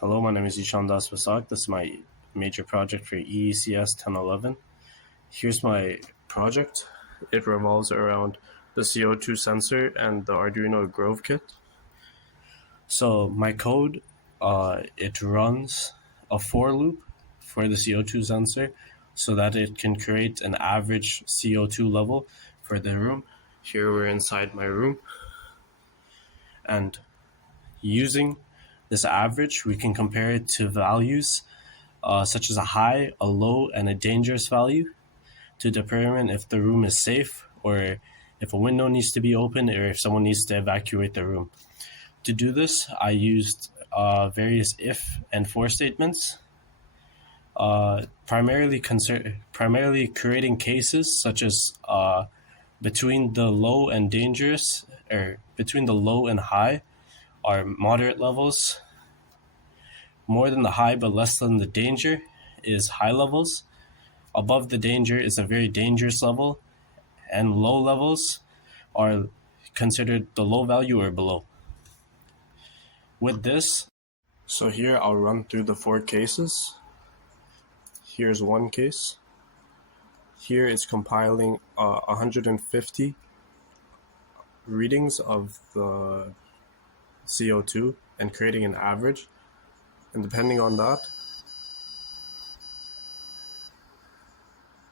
Hello, my name is Ishaan Das-Basak. This is my major project for EECS 1011. Here's my project. It revolves around the CO2 sensor and the Arduino Grove kit. So my code, it runs a for loop for the CO2 sensor so that it can create an average CO2 level for the room. Here we're inside my room, and using this average, we can compare it to values such as a high, a low, and a dangerous value to determine if the room is safe or if a window needs to be open or if someone needs to evacuate the room. To do this, I used various if and for statements, primarily creating cases such as between the low and dangerous, or between the low and high are moderate levels. More than the high but less than the danger is high levels. Above the danger is a very dangerous level, and low levels are considered the low value or below. With this, so here I'll run through the 4 cases. Here's one case. Here it's compiling 150 readings of the CO2 and creating an average, and depending on that,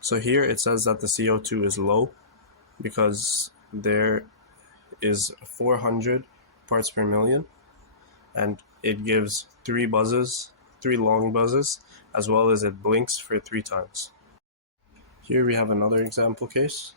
so here it says that the CO2 is low because there is 400 parts per million, and it gives 3 long buzzes, as well as it blinks for 3 times. Here we have another example case.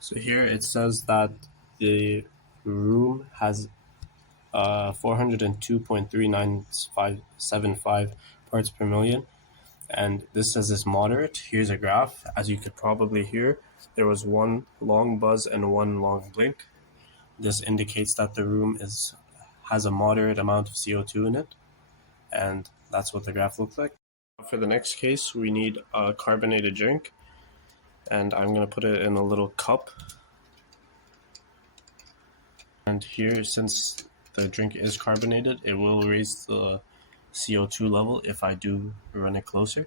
So here it says that the room has 402.3975 parts per million, and this says it's moderate. Here's a graph. As you could probably hear, there was 1 long buzz and 1 long blink. This indicates that the room has a moderate amount of CO2 in it, and that's what the graph looks like. For the next case, we need a carbonated drink, and I'm going to put it in a little cup. And here, since the drink is carbonated, it will raise the CO2 level if I do run it closer.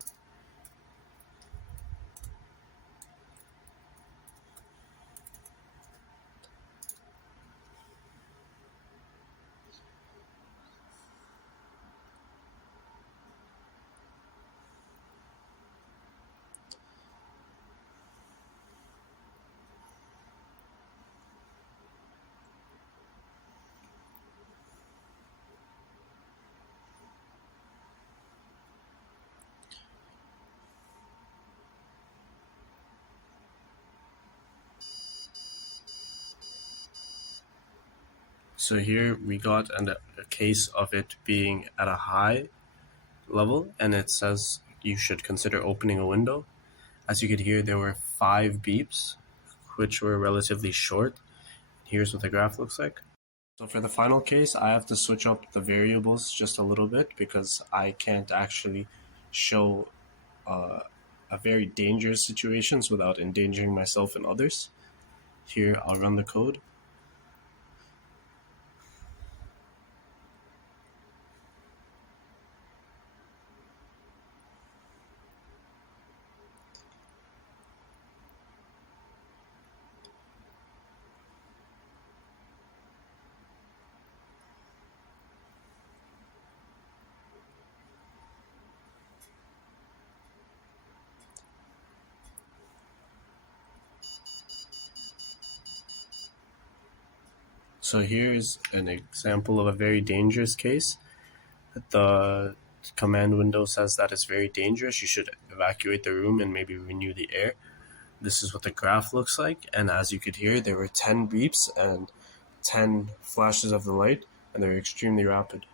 So here we got a case of it being at a high level, and it says you should consider opening a window. As you could hear, there were 5 beeps, which were relatively short. Here's what the graph looks like. So for the final case, I have to switch up the variables just a little bit because I can't actually show a very dangerous situations without endangering myself and others. Here, I'll run the code. So here's an example of a very dangerous case. The command window says that it's very dangerous. You should evacuate the room and maybe renew the air. This is what the graph looks like. And as you could hear, there were 10 beeps and 10 flashes of the light, and they were extremely rapid.